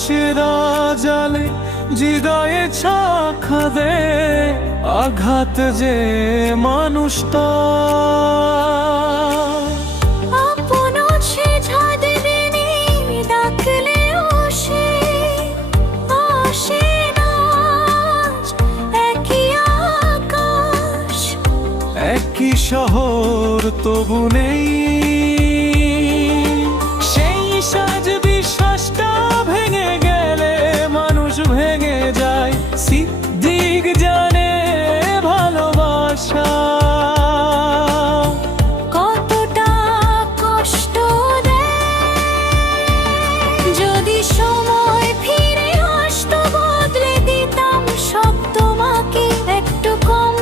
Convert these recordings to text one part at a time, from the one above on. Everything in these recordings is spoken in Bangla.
সেরা জালে হৃদয়ে ছাখা দে আঘাত যে মানুষটা একই শহর তবু নেই সেই সাজ বিশ্বাসটা ভেঙে গেলে মানুষ ভেঙে যায় সিদ্দিক জানে ভালোবাসা কতটা কষ্ট দেয় যদি সময় ফিরে আসতো বদলে দিতাম সব তোমাকে একটু কম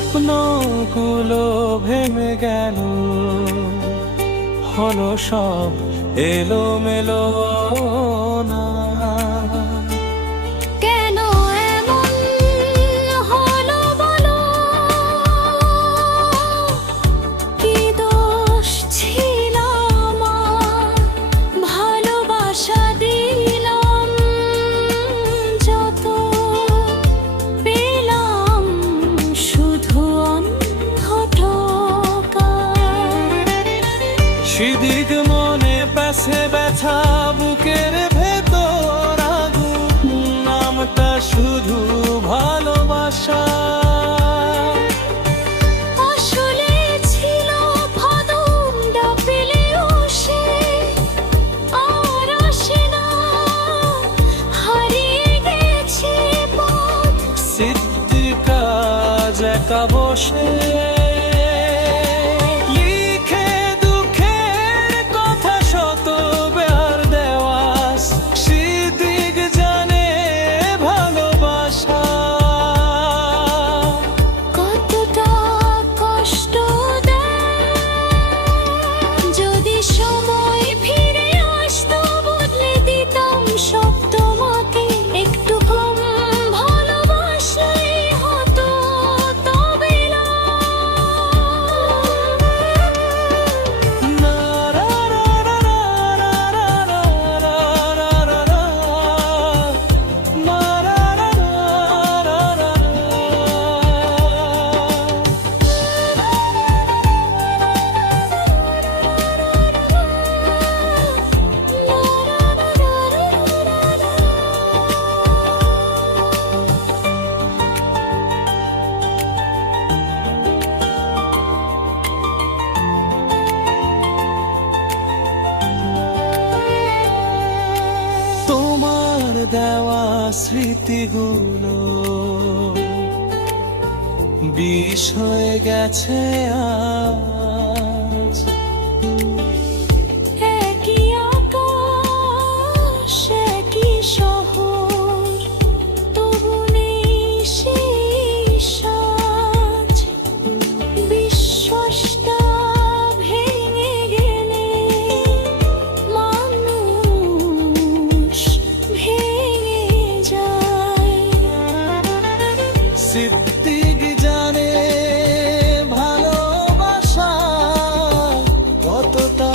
স্বপ্নগুলো ভেঙে গেল হলো সব এলোমেলো না কেন এমন হলো বলো কি দোষ ছিল আমার ভালোবাসা দিলাম যত পেলাম শুধু সিদিক মনে পেছে ব্যথা বুকের ভেতর আগুন নামটা শুধু ভালোবাসা আসলে ছিল ভাদমটা পেলেও সে আর আসে না হারিয়ে গেছে পথ সিদ্দিক আজ একা বসে দেওয়া স্মৃতিগুলো বিষ হয়ে গেছে আজ একই আকাশ একই শহর তবু নেই সেই সাজ বিশ্বাসটা ভেঙে গেলে মানুষ সিদ্দিক জানে ভালোবাসা কতটা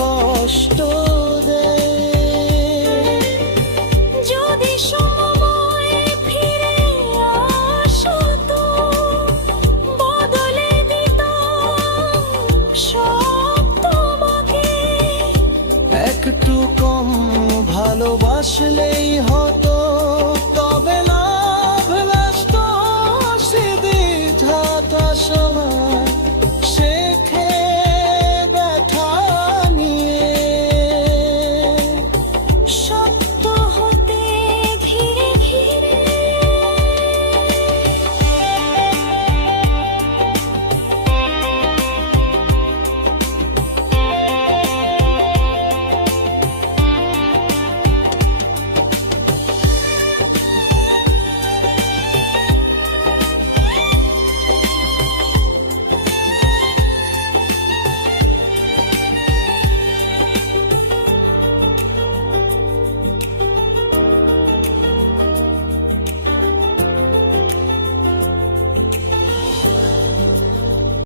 কষ্ট দেয় যদি সময় ফিরে আসতো বদলে দিতাম সব তোমাকে একটু কম ভালোবাসলে